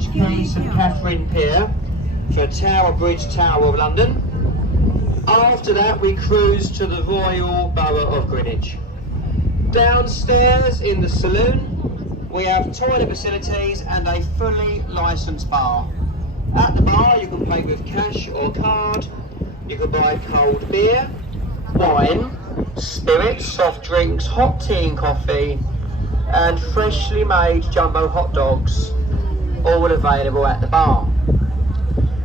Quay St Catherine Pier for Tower Bridge Tower of London. After that we cruise to the Royal Borough of Greenwich. Downstairs in the saloon we have toilet facilities and a fully licensed bar. At the bar you can pay with cash or card. You can buy cold beer, wine, spirits, soft drinks, hot tea and coffee, and freshly made jumbo hot dogs, all available at the bar.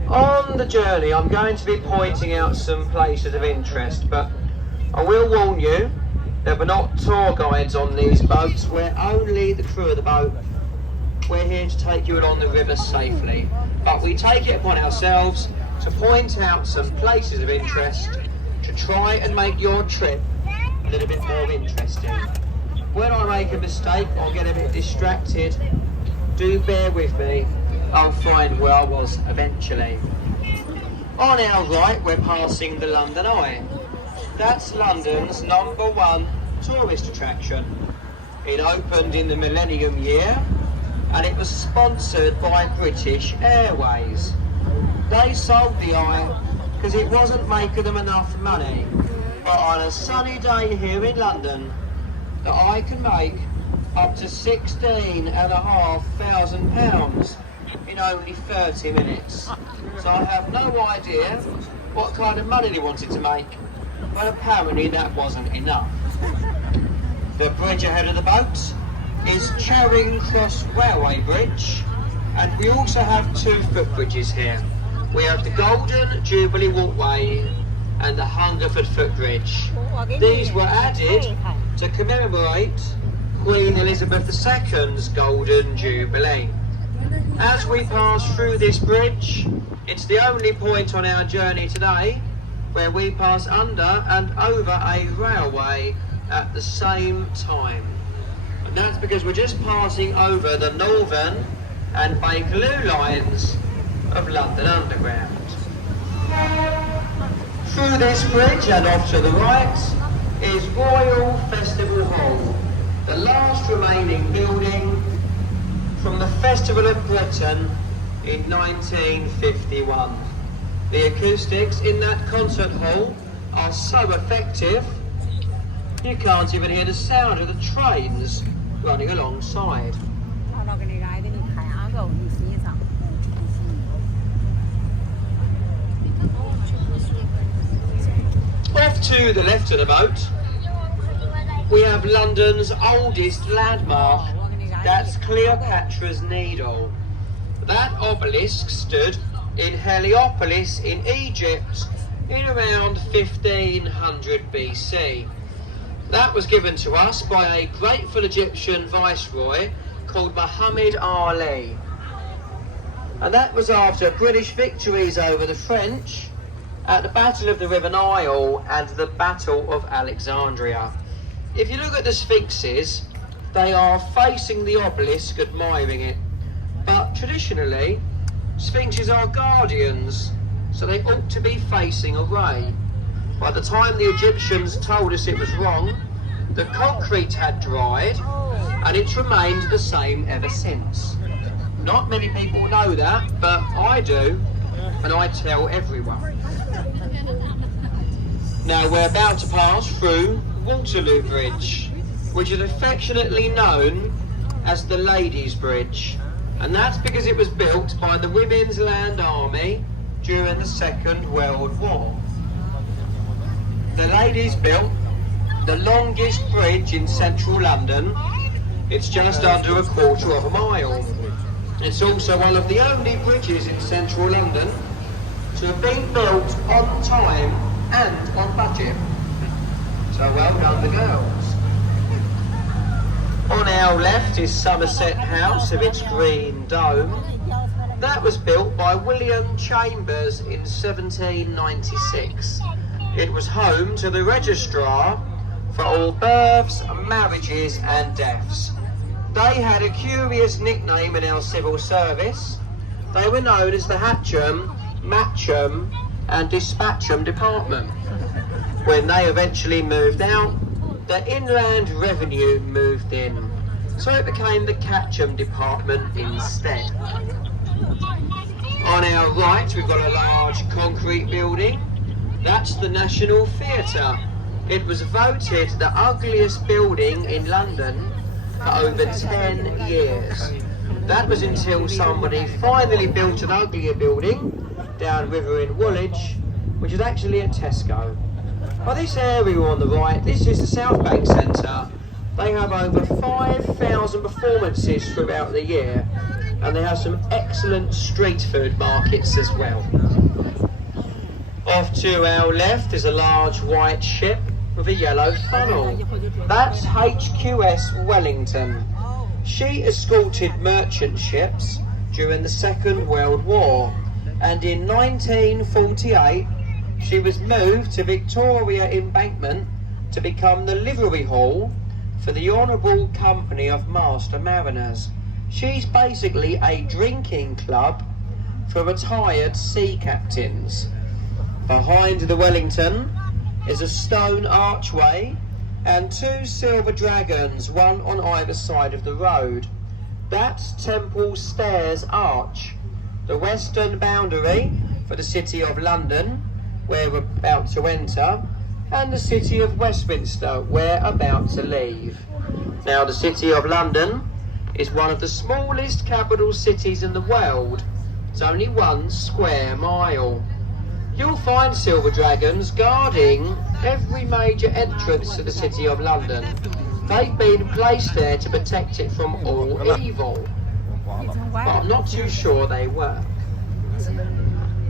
On the journey I'm going to be pointing out some places of interest, but I will warn you that we're not tour guides on these boats, we're only the crew of the boat. We're here to take you along the river safely, but we take it upon ourselves to point out some places of interest to try and make your trip a little bit more interesting. When I make a mistake or get a bit distracted, do bear with me, I'll find where I was eventually. On our right we're passing the London Eye. That's London's #1 tourist attraction. It opened in the millennium year and it was sponsored by British Airways. They sold the Eye because it wasn't making them enough money, but on a sunny day here in London that I can make up to £16,500 in only 30 minutes. So I have no idea what kind of money they wanted to make, but apparently that wasn't enough. The bridge ahead of the boat is Charing Cross Railway Bridge, and we also have 2 footbridges here. We have the Golden Jubilee Walkway and the Hungerford Footbridge. These were added to commemorate Queen Elizabeth II's Golden Jubilee. As we pass through this bridge, it's the only point on our journey today where we pass under and over a railway at the same time. And that's because we're just passing over the Northern and Bakerloo lines of London Underground. Through this bridge and off to the right is Royal Festival Hall, the last remaining building from the Festival of Britain in 1951. The acoustics in that concert hall are so effective you can't even hear the sound of the trains running alongside. Off to the left of the boat we have London's oldest landmark. That's Cleopatra's Needle. That obelisk stood in Heliopolis in Egypt in around 1500 BC. That was given to us by a grateful Egyptian viceroy called Muhammad Ali. And that was after British victories over the French at the Battle of the River Nile and the Battle of Alexandria. If you look at the sphinxes, they are facing the obelisk, admiring it. But traditionally, sphinxes are guardians, so they ought to be facing away. By the time the Egyptians told us it was wrong, the concrete had dried, and it's remained the same ever since. Not many people know that, but I do, and I tell everyone. Now we're about to pass through Waterloo Bridge, which is affectionately known as the Ladies' Bridge, and that's because it was built by the Women's Land Army during the Second World War. The ladies built the longest bridge in central London. It's just under a quarter of a mile. It's also one of the only bridges in central London to have been built on time and on budget. So well done the girls. On our left is Somerset House with its green dome. That was built by William Chambers in 1796. It was home to the registrar for all births, marriages and deaths. They had a curious nickname in our civil service. They were known as the Hatcham, Matcham and Dispatcham Department. When they eventually moved out, the Inland Revenue moved in, so it became the Catcham Department instead. On our right, we've got a large concrete building. That's the National Theatre. It was voted the ugliest building in London for over 10 years. That was until somebody finally built an uglier building downriver in Woolwich, which is actually a Tesco. By this area on the right, this is the South Bank Centre. They have over 5,000 performances throughout the year, and they have some excellent street food markets as well. Off to our left is a large white ship with a yellow funnel. That's HQS Wellington. She escorted merchant ships during the Second World War, and in 1948 she was moved to Victoria Embankment to become the livery hall for the Honourable Company of Master Mariners. She's basically a drinking club for retired sea captains. Behind the Wellington is a stone archway and two silver dragons, one on either side of the road. That's Temple Stairs Arch, the western boundary for the City of London, where we're about to enter, and the City of Westminster, we're about to leave. Now, the City of London is one of the smallest capital cities in the world. It's only 1 square mile. You'll find silver dragons guarding every major entrance to the City of London. They've been placed there to protect it from all evil. But I'm not too sure they work.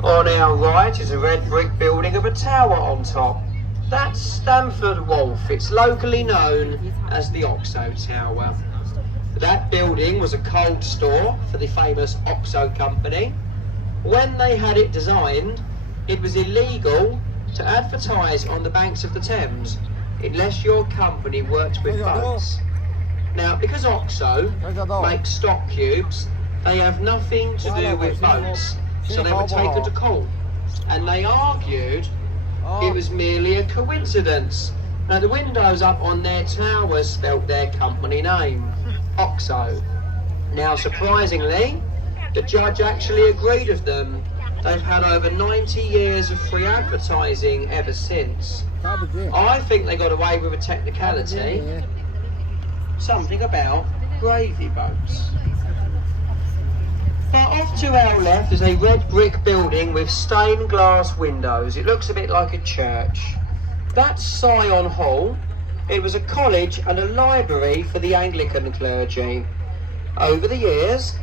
On our right is a red brick building with a tower on top. That's Stamford Wharf. It's locally known as the Oxo Tower. That building was a cold store for the famous Oxo company. When they had it designed, it was illegal to advertise on the banks of the Thames unless your company worked with boats. Now, because Oxo makes stock cubes, they have nothing to do with boats, so they were taken to court, and they argued it was merely a coincidence. Now, the windows up on their towers spelt their company name, Oxo. Now, surprisingly, the judge actually agreed with them. They've had over 90 years of free advertising ever since. I think they got away with a technicality. Something about gravy boats. Now, off to our left is a red brick building with stained glass windows. It looks a bit like a church. That's Sion Hall. It was a college and a library for the Anglican clergy. Over the years,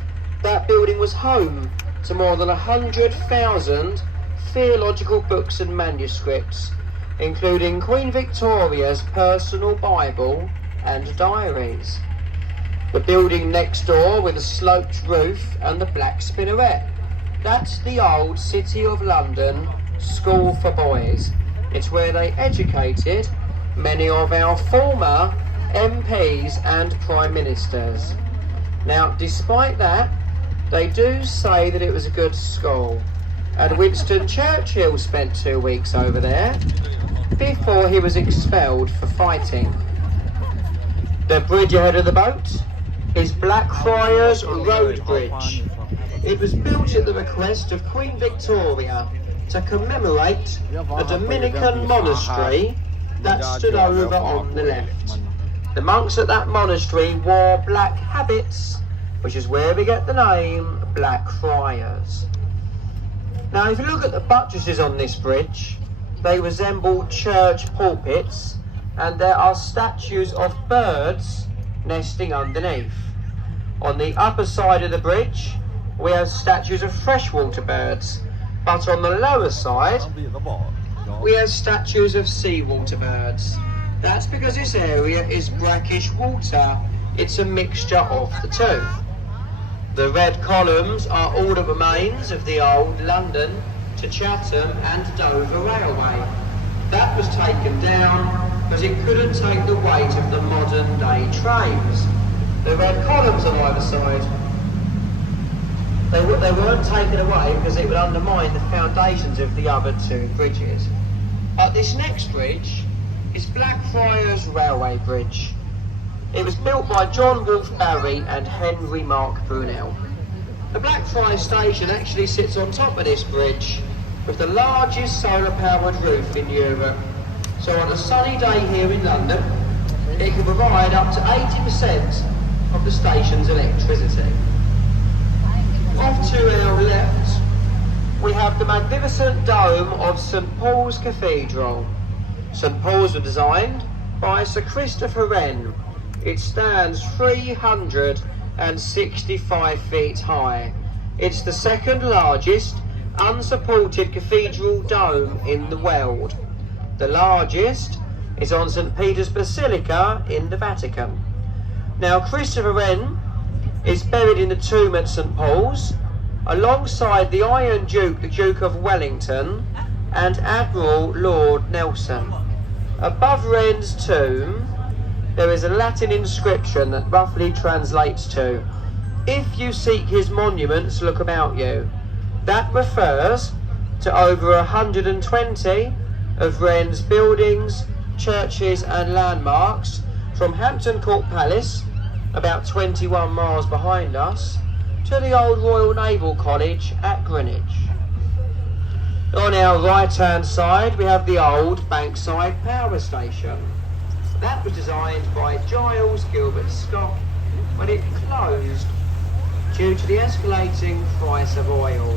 that building was home to more than 100,000 theological books and manuscripts, including Queen Victoria's personal Bible and diaries. The building next door with a sloped roof and the black spinaret. That's the old City of London School for Boys. It's where they educated many of our former MPs and Prime Ministers. Now, despite that, they do say that it was a good school, and Winston Churchill spent 2 weeks over there before he was expelled for fighting. The bridge ahead of the boat is Blackfriars Road Bridge. It was built at the request of Queen Victoria to commemorate a Dominican monastery that stood over on the left. The monks at that monastery wore black habits, which is where we get the name Blackfriars. Now, if you look at the buttresses on this bridge, they resemble church pulpits, and there are statues of birds nesting underneath. On the upper side of the bridge, we have statues of freshwater birds, but on the lower side, we have statues of seawater birds. That's because this area is brackish water. It's a mixture of the two. The red columns are all that remains of the old London to Chatham and Dover Railway. That was taken down because it couldn't take the weight of the modern day trains. The red columns on either side, they weren't taken away because it would undermine the foundations of the other two bridges. But this next bridge is Blackfriars Railway Bridge. It was built by John Wolfe Barry and Henry Mark Brunel. The Blackfriars Station actually sits on top of this bridge with the largest solar powered roof in Europe. So on a sunny day here in London, it can provide up to 80% of the station's electricity. Off to our left, we have the magnificent dome of St Paul's Cathedral. St Paul's was designed by Sir Christopher Wren. It stands 365 feet high. It's the second largest unsupported cathedral dome in the world. The largest is on St Peter's Basilica in the Vatican. Now, Christopher Wren is buried in the tomb at St Paul's alongside the Iron Duke, the Duke of Wellington, and Admiral Lord Nelson. Above Wren's tomb there is a Latin inscription that roughly translates to, "If you seek his monuments, look about you." That refers to over 120 of Wren's buildings, churches and landmarks from Hampton Court Palace, about 21 miles behind us, to the old Royal Naval College at Greenwich. On our right hand side we have the old Bankside Power Station. That was designed by Giles Gilbert Scott when it closed due to the escalating price of oil.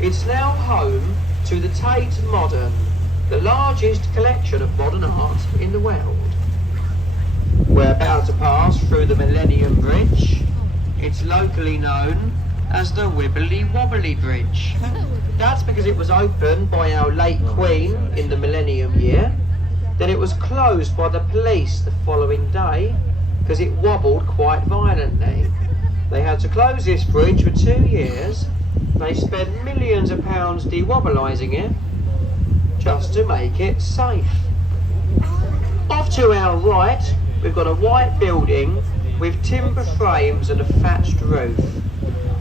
It's now home to the Tate Modern, the largest collection of modern art in the world. We're about to pass through the Millennium Bridge. It's locally known as the Wibbly Wobbly Bridge. That's because it was opened by our late Queen in the Millennium year. Then it was closed by the police the following day because it wobbled quite violently. They had to close this bridge for 2 years. They spent millions of pounds dewobblising it just to make it safe. Off to our right, we've got a white building with timber frames and a thatched roof.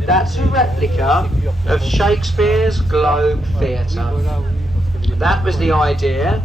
That's a replica of Shakespeare's Globe Theatre. That was the idea